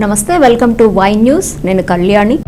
నమస్తే, welcome to Y news. నేను కళ్యాణి.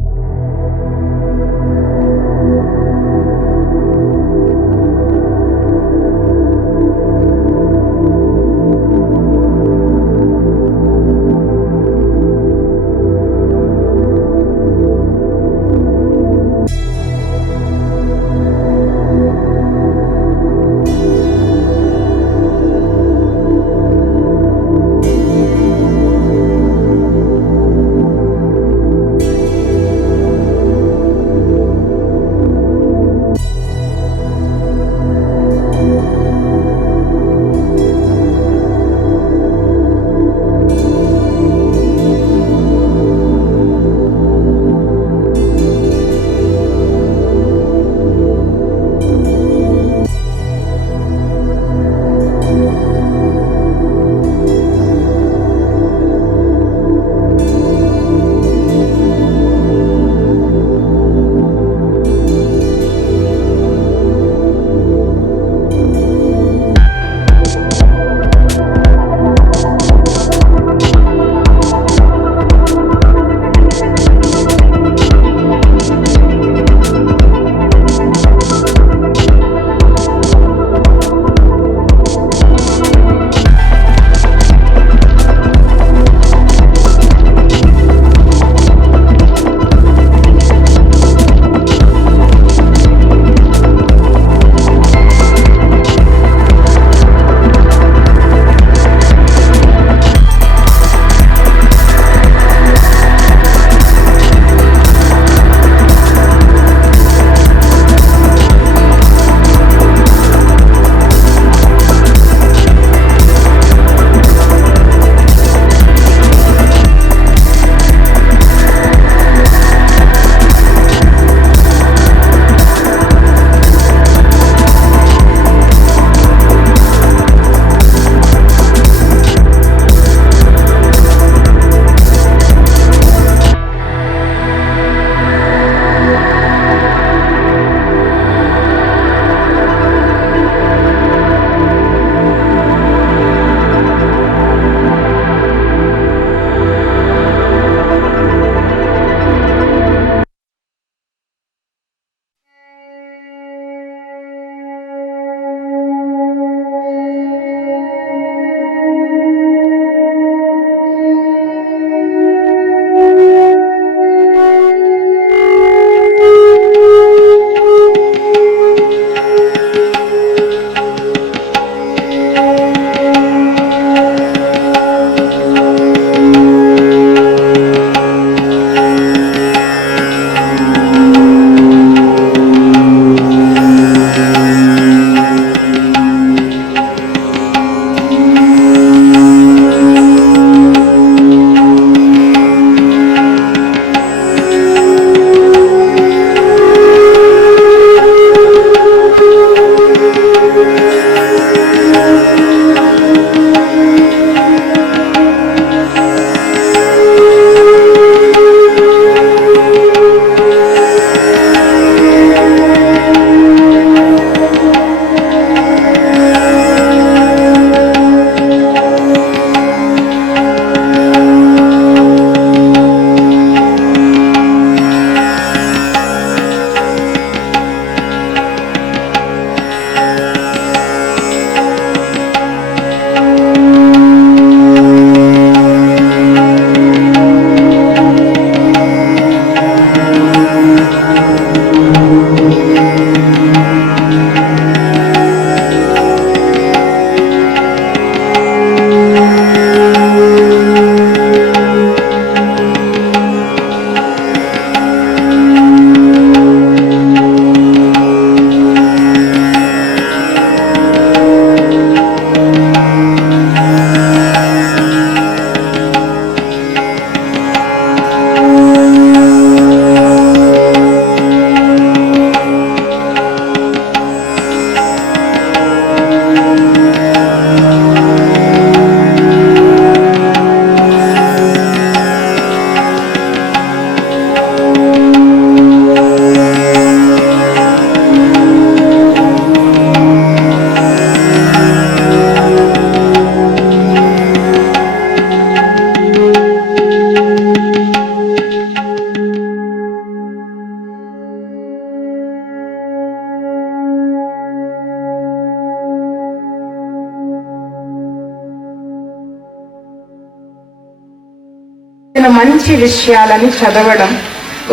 ఏదైనా మంచి విషయాలని చదవడం,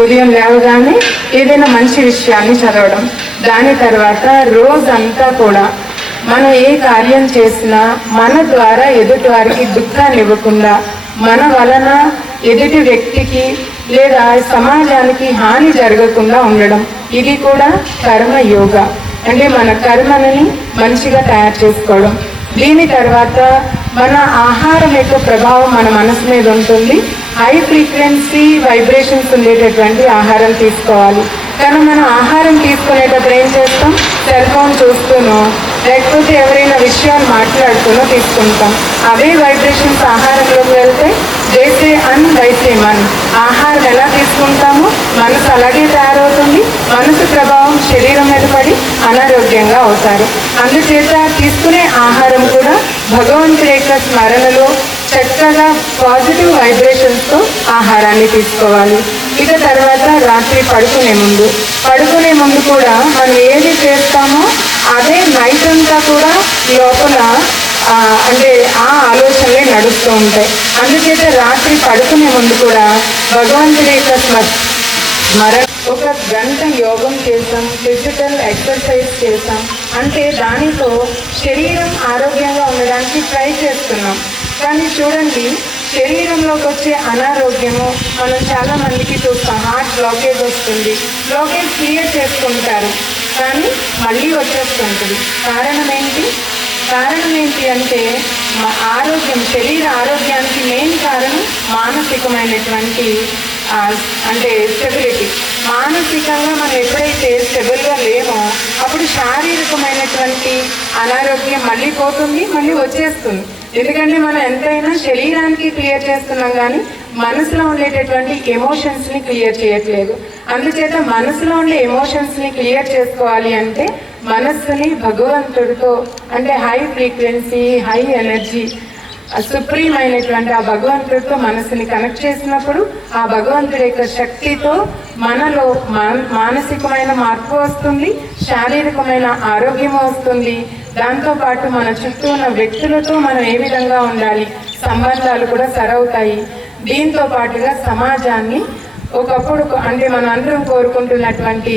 ఉదయం లేవగానే ఏదైనా మంచి విషయాన్ని చదవడం. దాని తర్వాత రోజంతా కూడా మనం ఏ కార్యం చేసినా మన ద్వారా ఎదుటి వారికి దుఃఖాన్ని ఇవ్వకుండా, మన వలన ఎదుటి వ్యక్తికి లేదా సమాజానికి హాని జరగకుండా ఉండడం. ఇది కూడా కర్మ యోగా, అంటే మన కర్మని మంచిగా తయారు చేసుకోవడం. దీని తర్వాత మన ఆహారం యొక్క ప్రభావం మన మనసు మీద ఉంటుంది. హై ఫ్రీక్వెన్సీ వైబ్రేషన్స్ ఉండేటటువంటి ఆహారం తీసుకోవాలి. కానీ మనం ఆహారం తీసుకునేటప్పుడు ఏం చేస్తాం? సెల్ ఫోన్ చూస్తూనో లేకపోతే ఎవరైనా విషయాలు మాట్లాడుతూనో తీసుకుంటాం. అవే వైబ్రేషన్స్ ఆహారంలోకి వెళ్తే జైసే అన్ వైసే మన్, ఆహారం ఎలా తీసుకుంటామో మనసు అలాగే తయారవుతుంది. మనసు ప్రభావం శరీరం మీద పడి అనారోగ్యంగా అవుతారు. అందుచేత తీసుకునే ఆహారం కూడా భగవంతుడి యొక్క స్మరణలో చక్కగా పాజిటివ్ వైబ్రేషన్స్తో ఆహారాన్ని తీసుకోవాలి. ఇక తర్వాత రాత్రి పడుకునే ముందు కూడా మనం ఏది చేస్తామో అదే నైట్ అంతా కూడా లోపల అంటే ఆ ఆలోచనలే నడుస్తూ ఉంటాయి. అందుచేత రాత్రి పడుకునే ముందు కూడా భగవంతుడి యొక్క ఒక గంట యోగం చేస్తాం, ఫిజికల్ ఎక్సర్సైజ్ చేస్తాం. అంటే దానితో శరీరం ఆరోగ్యంగా ఉండడానికి ట్రై చేస్తున్నాం. కానీ చూడండి, శరీరంలోకి వచ్చే అనారోగ్యము మనం చాలా మందికి చూస్తాం. హార్ట్ బ్లాకేజ్ వస్తుంది, బ్లాకేజ్ క్లియర్ చేసుకుంటారు కానీ మళ్ళీ వచ్చేస్తుంటుంది. కారణం ఏంటి అంటే ఆరోగ్యం, శరీర ఆరోగ్యానికి మెయిన్ కారణం మానసికమైనటువంటి అంటే స్టెబిలిటీ. మానసికంగా మనం ఎప్పుడైతే స్టెబుల్గా లేమో అప్పుడు శారీరకమైనటువంటి అనారోగ్యం మళ్ళీ పోతుంది, మళ్ళీ వచ్చేస్తుంది. ఎందుకంటే మనం ఎంతైనా శరీరానికి క్లియర్ చేస్తున్నాం కానీ మనసులో ఉండేటటువంటి ఎమోషన్స్ని క్లియర్ చేయట్లేదు. అందుచేత మనసులో ఉండే ఎమోషన్స్ని క్లియర్ చేసుకోవాలి అంటే మనస్సుని భగవంతుడితో, అంటే high frequency, high energy, supreme అయినటువంటి ఆ భగవంతుడితో మనసుని కనెక్ట్ చేసినప్పుడు ఆ భగవంతుడి యొక్క శక్తితో మనలో మానసికమైన మార్పు వస్తుంది, శారీరకమైన ఆరోగ్యం వస్తుంది. దాంతోపాటు మన చుట్టూ ఉన్న వ్యక్తులతో మనం ఏ విధంగా ఉండాలి, సంబంధాలు కూడా సరవుతాయి. దీంతో పాటుగా సమాజాన్ని ఒకప్పుడు అంటే మనం అందరం కోరుకుంటున్నటువంటి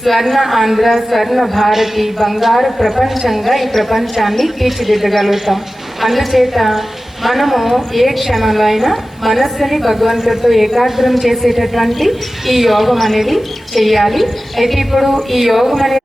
స్వర్ణ ఆంధ్ర, స్వర్ణ భారతి, బంగారు ప్రపంచంగా ఈ ప్రపంచాన్ని తీర్చిదిద్దగలుగుతాం. అందుచేత మనము ఏ క్షణంలో అయినా మనస్సుని భగవంతుడితో ఏకాగ్రం చేసేటటువంటి ఈ యోగం అనేది చెయ్యాలి. అయితే ఇప్పుడు ఈ యోగం అనేది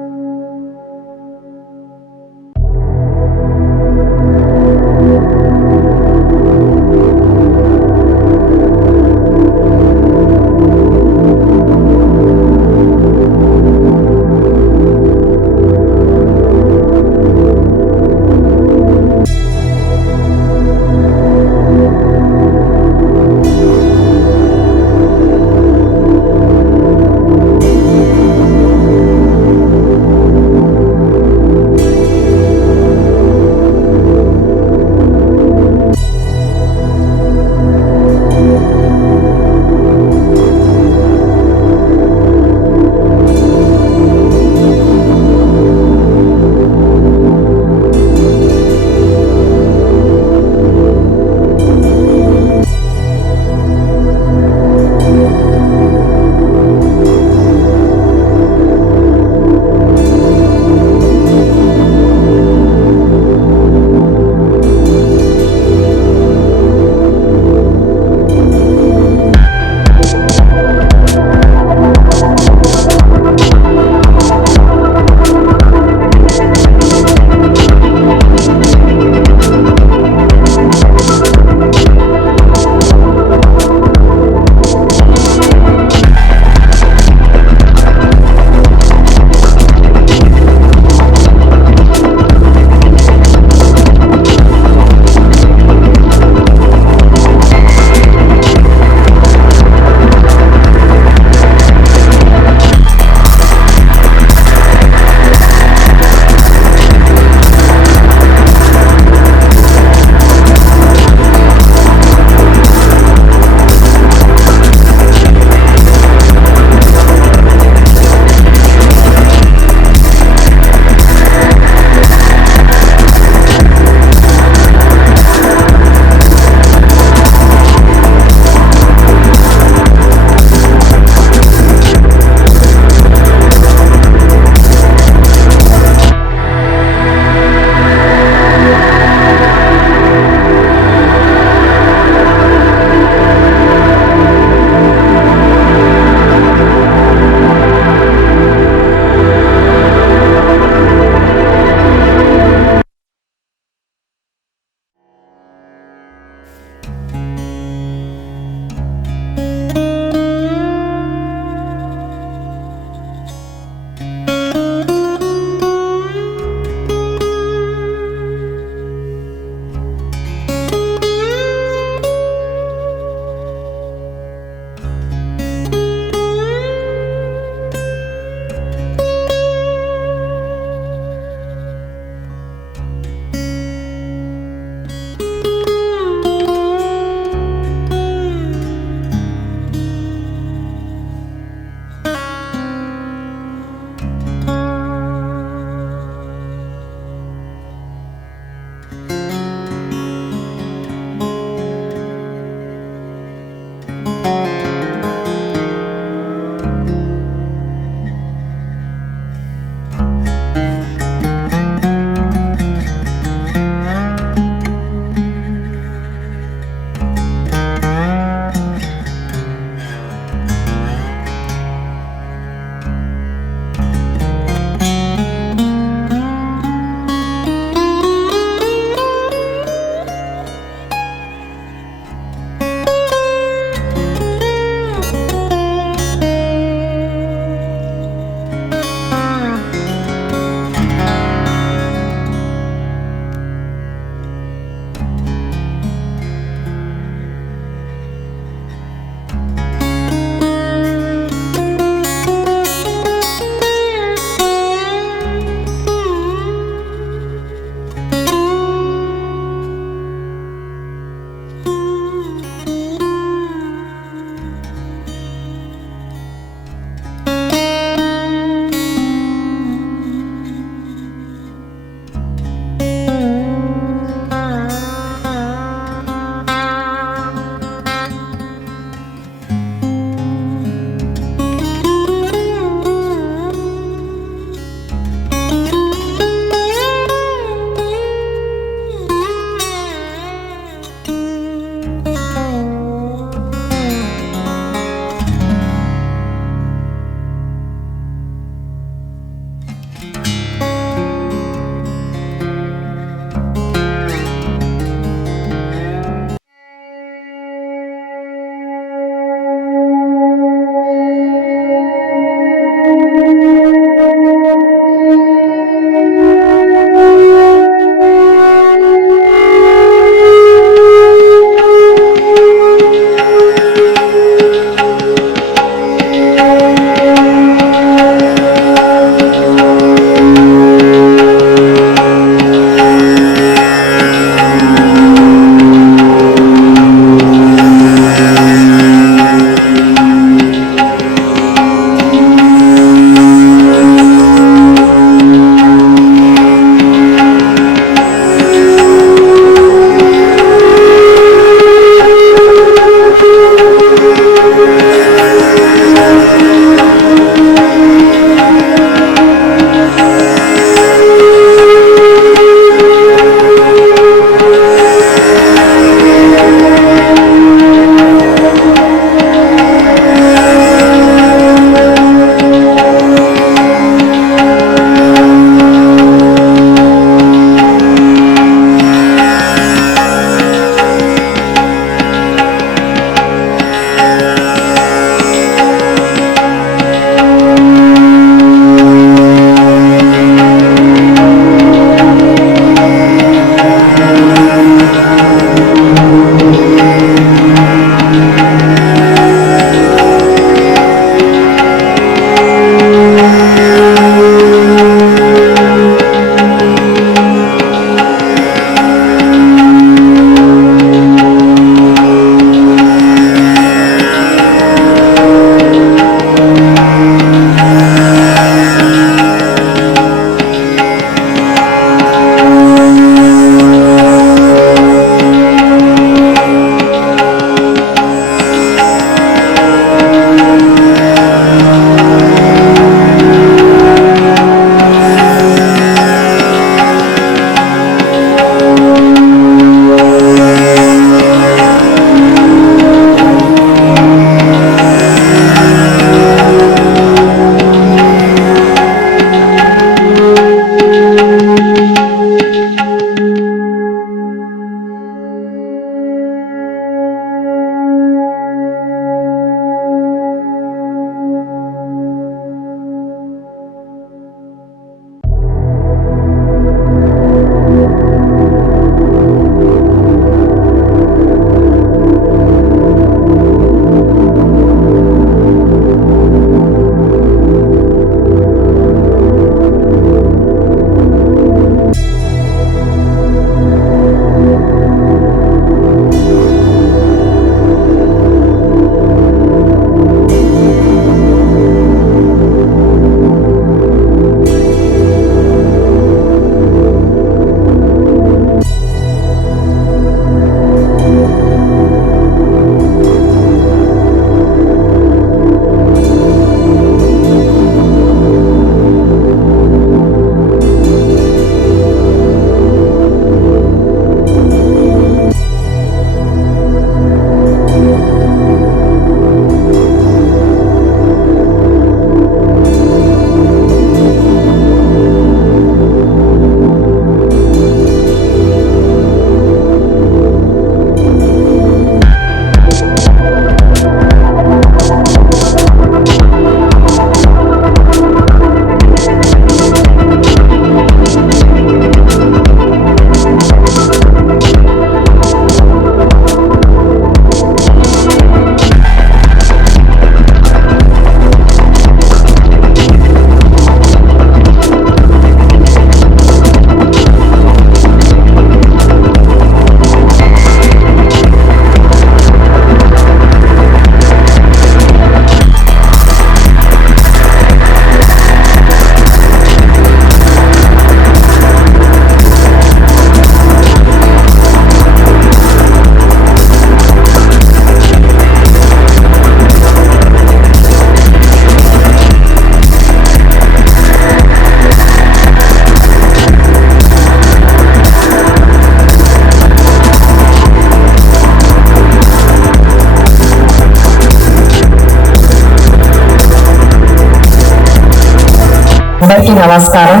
నమస్కారం.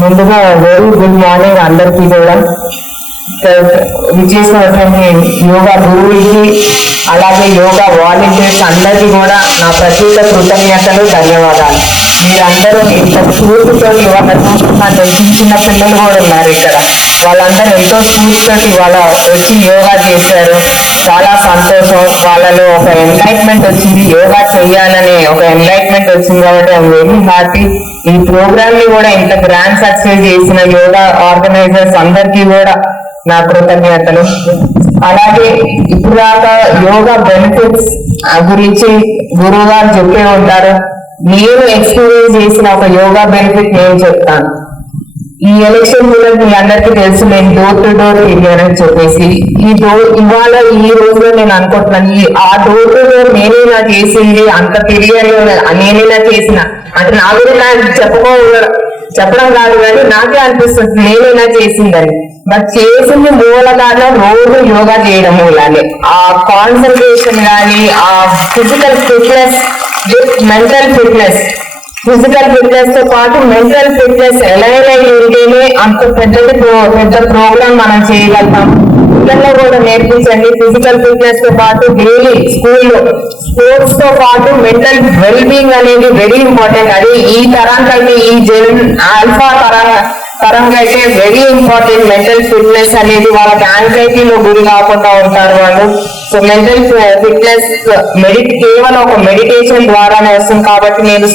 ముందుగా వెరీ గుడ్ మార్నింగ్ అందరికీ కూడా. విజేసినటువంటి యోగా గురువులకి అలాగే యోగా వాలంటీర్స్ అందరికీ కూడా నా ప్రత్యేక కృతజ్ఞతలు, ధన్యవాదాలు. మీరందరూ ఇంత స్ఫూర్తితో ఇవాళ చూస్తున్నారు. చిన్న పిల్లలు కూడా ఉన్నారు ఇక్కడ. వాళ్ళందరూ ఎంతో స్ఫూర్తితో ఇవాళ వచ్చి యోగా చేశారు. చాలా సంతోషం. వాళ్ళలో ఒక ఎంలైట్మెంట్ వచ్చింది, యోగా చేయాలనే ఒక ఎంలైట్మెంట్ వచ్చింది. కాబట్టి ఐఎమ్ వెరీ హ్యాపీ. ఈ ప్రోగ్రామ్ ని కూడా ఇంత గ్రాండ్ సక్సెస్ చేసిన యోగా ఆర్గనైజర్స్ అందరికీ కూడా నా కృతజ్ఞతలు. అలాగే ఇప్పుడు దాకా యోగా బెనిఫిట్స్ గురించి గురువు గారు చెప్పే ఉంటారు. నేను ఎక్స్పీరియన్స్ చేసిన ఒక యోగా బెనిఫిట్ నేను చెప్తాను. ఈ ఎలక్షన్ కూడా మీ అందరికీ తెలుసు, నేను డోర్ టు డోర్ తిరిగానని చెప్పేసి ఇవాళ ఈ రోజులో నేను అనుకుంటున్నాను, ఆ డోర్ టు డోర్ నేనేనా చేసింది, అంత తిరిగాను నేనేనా చేసిన అంటే నా గురించి చెప్పడం కాదు, కానీ నాకే అనిపిస్తుంది నేనేనా చేసిందని. బట్ చేసింది మూలగానే రోజు యోగా చేయడం మూలానే ఆ కాన్సన్ట్రేషన్ కానీ, ఆ physical fitness with mental fitness, physical fitness తో పాటు మెంటల్ ఫిట్నెస్ ఎలా ఉంటేనే అంత పెద్ద ప్రోగ్రామ్ మనం చేయగలుగుతాం. పిల్లల్లో కూడా నేర్పించండి. ఫిజికల్ ఫిట్నెస్ తో పాటు డైలీ స్కూల్లో స్పోర్ట్స్ తో పాటు మెంటల్ వెల్ బీయింగ్ అనేది వెరీ ఇంపార్టెంట్. అది ఈ తరానికి, ఈ ఆల్ఫా తరంగా అయితే వెరీ ఇంపార్టెంట్. మెంటల్ ఫిట్నెస్ అనేది వాళ్ళకి యాంగ్జైటీలో గురి కాకుండా ఉంటారు వాళ్ళు. సో మెంటల్ ఫిట్నెస్ కేవలం ఒక మెడిటేషన్ ద్వారానే వస్తుంది. కాబట్టి నేను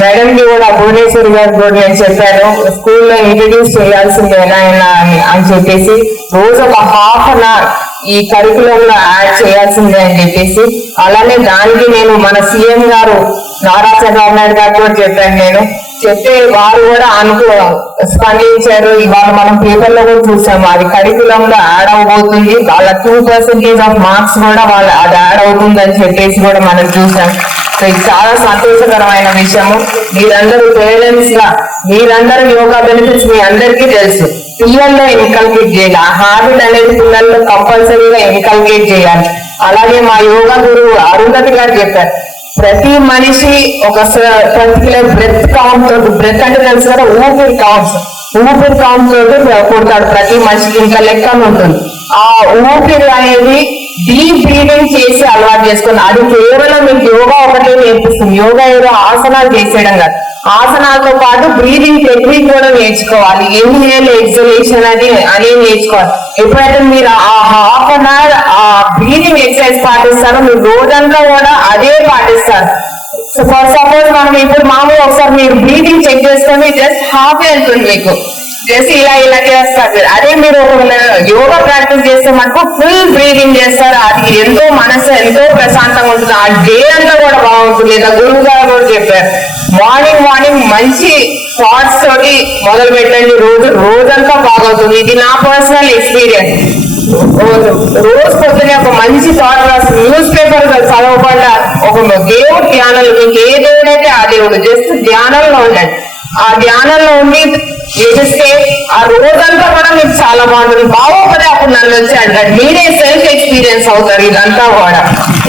మేడం కి కూడా భువనేశ్వరి గారు కూడా నేను చెప్పాను, స్కూల్లో ఇంట్రడ్యూస్ చేయాల్సింది ఎలా అని చెప్పేసి రోజు ఒక హాఫ్ అన్ అవర్ ఈ కరికులం లో యాడ్ చేయాల్సిందే అని చెప్పేసి. అలానే దానికి నేను మన సీఎం గారు నారా చంద్రబాబు నాయుడు గారు కూడా చెప్పాను. నేను చెప్తే వారు కూడా స్పందించారు. ఇవాళ మనం పేపర్లో కూడా చూసాము, అది కరికులం లో యాడ్ అవబోతుంది. వాళ్ళ 2% ఆఫ్ మార్క్స్ కూడా అది యాడ్ అవుతుంది అని చెప్పేసి కూడా మనం చూసాం. సో ఇది చాలా సంతోషకరమైన విషయము. మీరందరూ పేరెంట్స్ గా మీరందరూ యోగా బెనిఫిట్స్ మీ అందరికీ తెలుసు. పిల్లల్లో ఇన్కల్కేట్ చేయాలి. ఆ హ్యాబిట్ అనేది పిల్లల్లో కంపల్సరీగా ఇన్కల్కేట్ చేయాలి. అలాగే మా యోగా గురువు అరుంధతి గారు చెప్పారు, ప్రతి మనిషి ఒక పర్టికులర్ బ్రెత్ కౌంట్ తోటి, బ్రెత్ అంటే తెలుసు కదా, ఊపిరి కౌంట్ తోటి కొడతాడు. ప్రతి మనిషికి ఇంకా లెక్కలు ఉంటుంది. ఆ ఊపిరి అనేది డీప్ బ్రీదింగ్ చేసి అలవాటు చేసుకుని, అది కేవలం మీకు యోగా ఒకటే నేర్పిస్తుంది. యోగా ఏదో ఆసనాలు చేసేయడం కాదు, ఆసనాలతో పాటు బ్రీదింగ్ టెక్నిక్ కూడా నేర్చుకోవాలి. ఇన్హేల్ ఎక్సలేషన్ అనేది నేర్చుకోవాలి. ఎప్పుడైతే మీరు ఆ హాఫ్ అన్ అవర్ ఆ బ్రీదింగ్ ఎక్సర్సైజ్ పాటిస్తారో మీరు రోజంతా కూడా అదే పాటిస్తారు. సో ఫర్ సపోజ్ మనం ఇప్పుడు మామూలుగా ఒకసారి మీరు బ్రీదింగ్ చెక్ చేసుకొని జస్ట్ హాఫ్ వెళ్తుంది మీకు, జస్ట్ ఇలా చేస్తారు. అదే మీరు యోగా ప్రాక్టీస్ చేస్తే మనకు ఫుల్ బ్రీదింగ్ చేస్తారు. అది ఎంతో మనసు ఎంతో ప్రశాంతంగా ఉంటుంది. ఆ డే అంతా కూడా బాగుంటుంది. ఇలా గురువు గారు కూడా చెప్పారు, మార్నింగ్ మంచి థాట్స్ తోటి మొదలు పెట్టండి, రోజంతా బాగవుతుంది. ఇది నా పర్సనల్ ఎక్స్పీరియన్స్. రోజు పొద్దునే ఒక మంచి థాట్ రాసి న్యూస్ పేపర్ చదవకుండా ఒక దేవుడు ధ్యానంలో, మీకు ఏ దేవుడు అయితే ఆ దేవుడు జస్ట్ ధ్యానంలో ఉండండి. ఆ ధ్యానంలో ఉండి చేస్తే ఆ రోజంతా కూడా మీకు చాలా బాగుంటుంది. బాగోకపోతే అప్పుడు నన్ను వచ్చి అంటాడు, మీరే సెల్ఫ్ ఎక్స్పీరియన్స్ అవుతారు.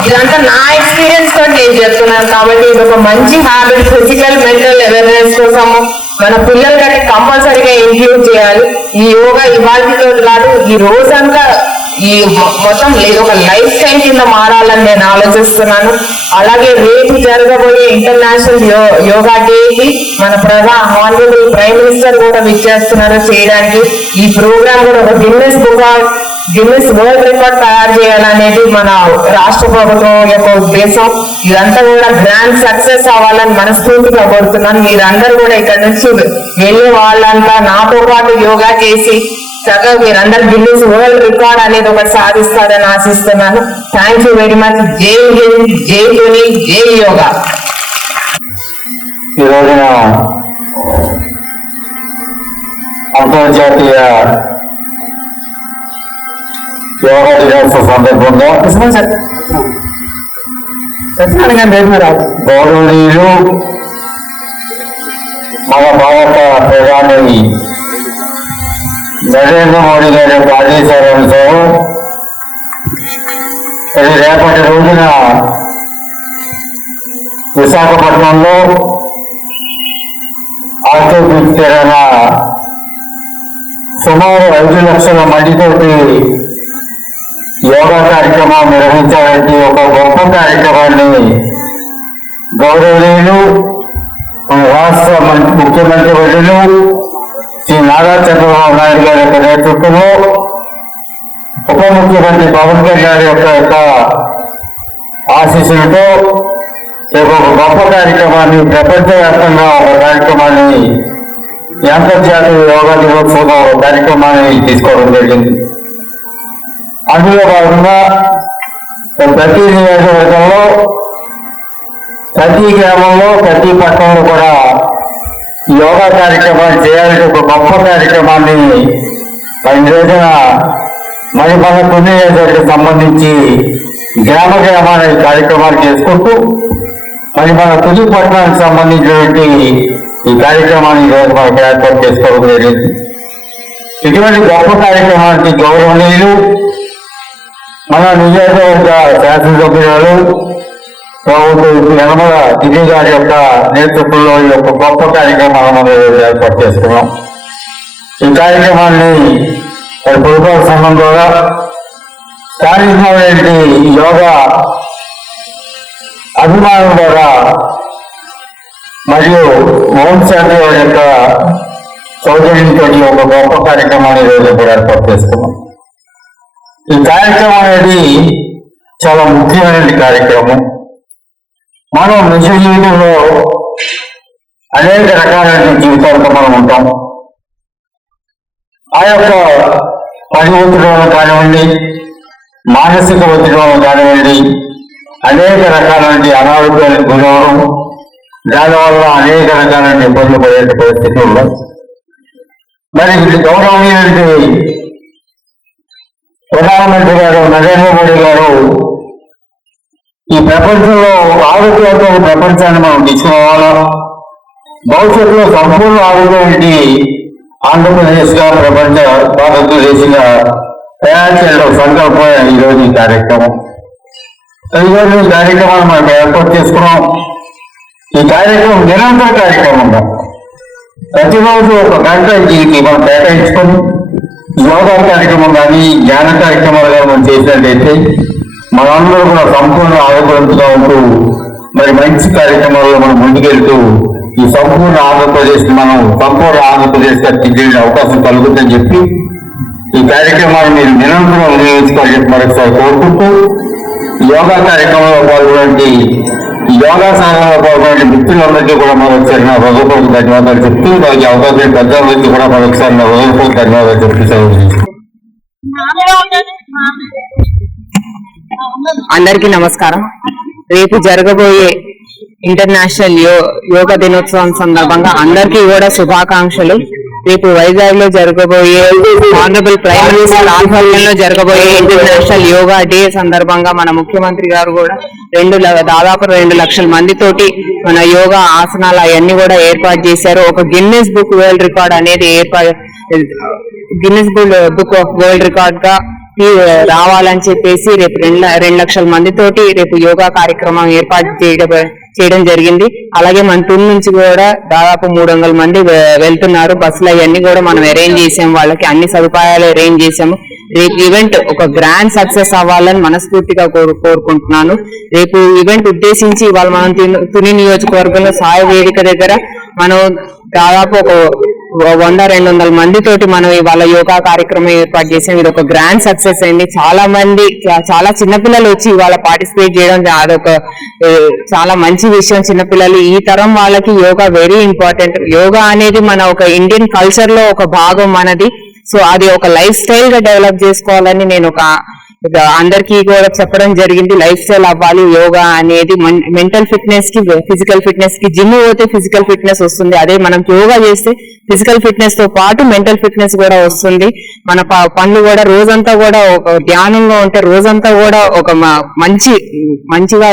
ఇదంతా నా ఎక్స్పీరియన్స్ తోటి నేను చెప్తున్నాను. కాబట్టి ఇది ఒక మంచి హ్యాబిట్. ఫిజికల్ మెంటల్ అవేర్నెస్ కోసము మన పిల్లలు కంటే కంపల్సరీగా ఇంక్లూడ్ చేయాలి. ఈ యోగా ఇవాళతో కాదు, ఈ రోజంతా ఈ మొత్తం ఒక లైఫ్ స్టైల్ కింద మారాలని నేను ఆలోచిస్తున్నాను. అలాగే రేపు జరగబోయే ఇంటర్నేషనల్ యోగా డేకి మన హానరబుల్ ప్రైమ్ మినిస్టర్ కూడా విచ్చేస్తున్నారు చేయడానికి. ఈ ప్రోగ్రామ్ కూడా ఒక గిన్నెస్ వరల్డ్ రికార్డ్ తయారు చేయాలనేది మన రాష్ట్ర ప్రభుత్వం యొక్క ఉద్దేశం. ఇదంతా కూడా గ్రాండ్ సక్సెస్ అవ్వాలని మనస్ఫూర్తిగా కోరుతున్నాను. మీరందరూ కూడా ఇక్కడ నుంచి వెళ్ళే వాళ్ళంతా నాతో పాటు యోగా చేసి చక్కగా మీరందరూ గిన్నెస్ వరల్డ్ రికార్డ్ అనేది ఒకటి సాధిస్తారని ఆశిస్తున్నాను. Thank you very much. జై హింద్, జై ధోని, జై యోగా. ఈ రోజున అంతర్జాతీయ యోగా దినోత్సవ సందర్భంగా గౌరవనీయులు మన భారత ప్రధాని నరేంద్ర మోడీ గారి యొక్క ఆదేశాలనుసారం రేపటి రోజున విశాఖపట్నంలో ఆశోపించిన సుమారు 5 లక్షల మందితోటి యోగా కార్యక్రమం నిర్వహించాలంటే ఒక గొప్ప కార్యక్రమాన్ని గౌరవనీయులు మన రాష్ట్ర ముఖ్యమంత్రి వర్యులు శ్రీ నారా చంద్రబాబు నాయుడు గారి యొక్క నేతృత్వంలో ఉప ముఖ్యమంత్రి పవన్ కళ్యాణ్ యొక్క ఆశీస్సులతో ఒక గొప్ప కార్యక్రమాన్ని ప్రపంచవ్యాప్తంగా ఒక కార్యక్రమాన్ని అంతర్జాతీయ యోగా దినోత్సవం కార్యక్రమాన్ని తీసుకోవడం జరిగింది. అందులో భాగంగా ప్రతి నియోజకవర్గంలో, ప్రతి గ్రామంలో, ప్రతి పట్టణంలో కూడా యోగా కార్యక్రమాలు చేయాలంటే ఒక గొప్ప కార్యక్రమాన్ని ఈ రోజున మరి మన కొన్ని నియోజకవర్గానికి సంబంధించి గ్రామ గ్రామాల కార్యక్రమాలు చేసుకుంటూ మరి మన తుది పట్టణానికి సంబంధించినటువంటి ఈ కార్యక్రమాన్ని ఈరోజు మనకు ఏర్పాటు చేసుకోవడం జరిగింది. ఇటువంటి గొప్ప కార్యక్రమానికి గౌరవనీయులు మన నియోజకవర్గ శాసనసభ్యురాలు యనమల దివ్య గారి యొక్క నేతృత్వంలో ఈ యొక్క గొప్ప కార్యక్రమాలను మనం ఏర్పాటు చేస్తున్నాం. ఈ కార్యక్రమాన్ని ప్రభుత్వ సంఘం ద్వారా స్థానికమైనటువంటి యోగా అభిమానుల ద్వారా మరియు హోంశాఖ యొక్క సౌజన్యంతో ఒక గొప్ప కార్యక్రమాన్ని ఈరోజు కూడా ఏర్పాటు చేస్తున్నాం. ఈ కార్యక్రమం అనేది చాలా ముఖ్యమైన కార్యక్రమం. మనం నిజ జీవితంలో అనేక రకాలైన జీవితాలతో మనం ఉంటాం. ఆ యొక్క పని ఒత్తిడి కానివ్వండి, మానసిక ఒత్తిడి కానివ్వండి, అనేక రకాలైన అనారోగ్యానికి గురవడం, దానివల్ల అనేక రకాలైన ఇబ్బందులు పడే పరిస్థితులు ఉన్నాయి. మరి గౌరవనీయులంటే ప్రధానమంత్రి గారు నరేంద్ర మోడీ గారు ఈ ప్రపంచంలో ఆరోగ్యంతో ప్రపంచాన్ని మనం తీసుకోవాలా, భవిష్యత్తులో సంపూర్ణ ఆరోగ్యానికి ఆంధ్రప్రదేశ్ గా ప్రపంచ భారతదేశంగా తయారు చేయడం సంకల్పం ఈరోజు ఈ కార్యక్రమం. ఈరోజు ఈ కార్యక్రమాన్ని మనం ఏర్పాటు చేసుకున్నాం. ఈ కార్యక్రమం నిరంతర కార్యక్రమంగా ప్రతిరోజు ఒక గంట దీనికి మనం కేటాయించుకొని యోగా కార్యక్రమం కానీ జ్ఞాన కార్యక్రమాలు కానీ మనం చేసినట్లయితే మనందరూ కూడా సంపూర్ణ ఆరోగ్యంగా ఉంటూ మరి మంచి కార్యక్రమాల్లో మనం ముందుకెళ్తూ ఈ సంపూర్ణ ఆంధ్రప్రదేశ్ గా తీర్చే అవకాశం కలుగుతుందని చెప్పి ఈ కార్యక్రమాన్ని మీరు నిరంతరం వినియోగించుకోవాలని చెప్పి మరొకసారి కోరుకుంటూ యోగా కార్యక్రమంలో పాల్గొనే యోగా సాధనలో పాల్గొనే మిత్రులందరికీ కూడా మరొకసారి నా హృదయపూర్వక ధన్యవాదాలు చెప్తూ వారికి అవకాశం పెద్దలందరికీ కూడా మరొకసారి నా హృదయపూర్వక ధన్యవాదాలు చెప్తూ అందరికీ నమస్కారం. రేపు జరగబోయే ఇంటర్నేషనల్ యోగా దినోత్సవం సందర్భంగా అందరికీ కూడా శుభాకాంక్షలు. రేపు వైజాగ్ లో జరగబోయే ఆనరబుల్ ప్రైమ్ మినిస్టర్ ఆధ్వర్యంలో జరగబోయే ఇంటర్నేషనల్ యోగా డే సందర్భంగా మన ముఖ్యమంత్రి గారు కూడా దాదాపు 2 లక్షల మందితోటి మన యోగా ఆసనాలు అవన్నీ కూడా ఏర్పాటు చేశారు. ఒక గిన్నెస్ బుక్ వరల్డ్ రికార్డ్ అనేది Guinness book of world record గా రావాలని చెప్పేసి రేపు 2 లక్షల మందితోటి రేపు యోగా కార్యక్రమం ఏర్పాటు చేయడం జరిగింది. అలాగే మన టూర్ నుంచి కూడా దాదాపు 300 మంది వెళ్తున్నారు. బస్సులు అవన్నీ కూడా మనం అరేంజ్ చేసాము, వాళ్ళకి అన్ని సదుపాయాలు అరేంజ్ చేసాము. రేపు ఈవెంట్ ఒక గ్రాండ్ సక్సెస్ అవ్వాలని మనస్ఫూర్తిగా కోరుకుంటున్నాను. రేపు ఈవెంట్ ఉద్దేశించి ఇవాళ మనం తుని నియోజకవర్గంలో సాయ వేదిక దగ్గర మనం దాదాపు ఒక 100-200 మందితోటి మనం ఇవాళ యోగా కార్యక్రమం ఏర్పాటు చేసాం. ఇది ఒక గ్రాండ్ సక్సెస్ అయింది. చాలా చిన్నపిల్లలు వచ్చి ఇవాళ పార్టిసిపేట్ చేయడం అదొక చాలా మంచి విషయం. చిన్నపిల్లలు ఈ తరం వాళ్ళకి యోగా వెరీ ఇంపార్టెంట్. యోగా అనేది మన ఒక ఇండియన్ కల్చర్ లో ఒక భాగం మనది. సో అది ఒక లైఫ్ స్టైల్ గా డెవలప్ చేసుకోవాలని నేను అందరికీ కూడా చెప్పడం జరిగింది. లైఫ్ స్టైల్ అవ్వాలి యోగా అనేది. మెంటల్ ఫిట్నెస్ కి ఫిజికల్ ఫిట్నెస్ కి జిమ్ పోతే ఫిజికల్ ఫిట్నెస్ వస్తుంది, అదే మనం యోగా చేస్తే ఫిజికల్ ఫిట్నెస్ తో పాటు మెంటల్ ఫిట్నెస్ కూడా వస్తుంది. మన పనులు కూడా రోజంతా కూడా ఒక ధ్యానంలో ఉంటే రోజంతా కూడా ఒక మంచిగా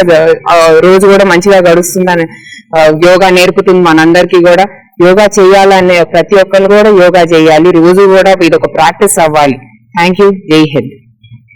రోజు కూడా మంచిగా గడుస్తుందని యోగా నేర్పుతుంది మనందరికీ కూడా. యోగా చేయాలనే ప్రతి ఒక్కరు కూడా యోగా చేయాలి. రోజు కూడా ఇది ఒక ప్రాక్టీస్ అవ్వాలి. Thank you. జై హింద్.